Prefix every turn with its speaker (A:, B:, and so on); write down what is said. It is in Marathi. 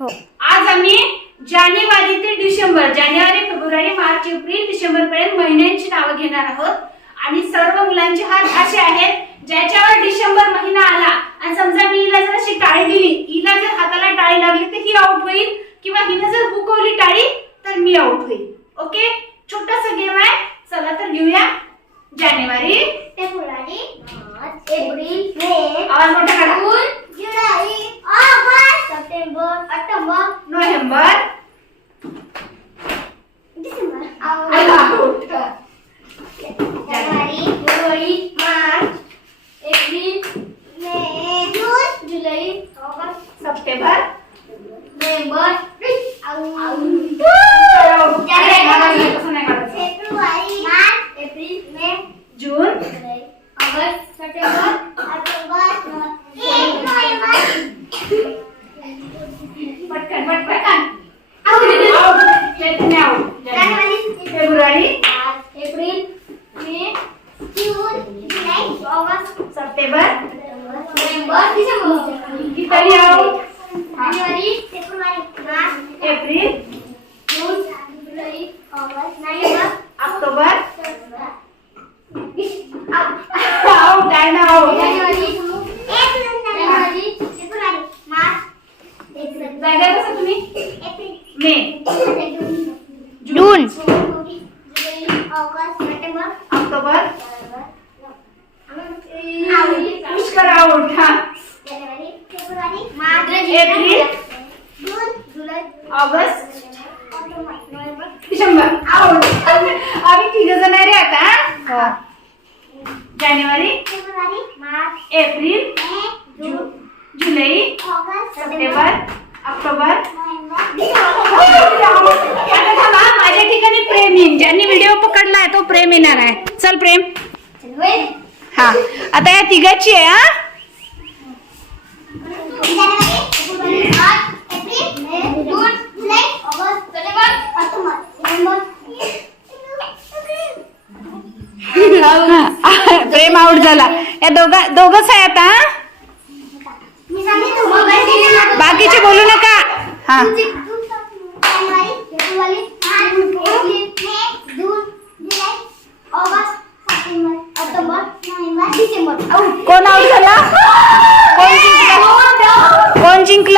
A: हो.
B: आज आम्ही जानेवारी ते डिसेंबर जानेवारी फेब्रुवारी मार्च एप्रिल डिसेंबर पर्यंत महिन्यांची नावं घेणार आहोत. आणि सर्व मुलांचे हात असे आहेत ज्याच्यावर डिसेंबर महिना आला आणि समजा मी हिला जर अशी टाळी दिली हिला जर हाताला टाळी लागली तर ही आउट होईल. किंवा हिनं जर हुकवली टाळी तर मी आउट होईल. ओके? छोटासा गेम आहे. चला तर घेऊया. जानेवारी
C: फेब्रुवारी मार्च एप्रिल मे.
B: आवाज मोठा काढून
C: जून जुलै August September October
B: November
C: December
B: out
C: जानेवारी फेब्रुवारी मार्च एप्रिल मे जून जुलै ऑगस्ट
B: सप्टेंबर
C: नोव्हेंबर फेब्रुवारी मार्च एप्रिल मे
B: जून
C: जुलै ऑगस्ट सप्टेंबर ऑक्टोबर नोव्हेंबर
B: पटकन पटकन आउट चैतन्य आउट
C: जानेवारी
B: फेब्रुवारी
C: मार्च एप्रिल मे जून जुलै August
B: September
C: November December
B: Geetali out
C: जानेवारी फेब्रुवारी मार्च
B: एप्रिल
C: जून जुलै ऑगस्ट नोव्हेंबर
B: ऑक्टोबर?
C: फेब्रुवारी मार्च एप्रिल
B: जागा बसा तुम्ही? मे.
A: जून.
B: ऑक्टोबर. पुष्कर हा. April August.
C: October November
B: December out आम्ही तिघ जण आहे रे आता
A: हो?
B: जानेवारी
C: फेब्रुवारी मार्च
B: एप्रिल जुलै
C: ऑगस्ट
B: सप्टेंबर ऑक्टोबर. माझ्या ठिकाणी प्रेम येईन. ज्यांनी व्हिडिओ पकडलाय तो प्रेम येणार आहे. चल प्रेम. हा. आता या तिघाची आहे हा
C: जानेवारी फेब्रुवारी मार्च एप्रिल मे जून जुलै ऑगस्ट सप्टेंबर ऑक्टोबर नोव्हेंबर
B: प्रेम आउट झाला. या दोघा दोघच आहे आता बाकीचे बोलू नका. हा. कोण आउट झाला? कोण जिंकला? कोण जिंकला?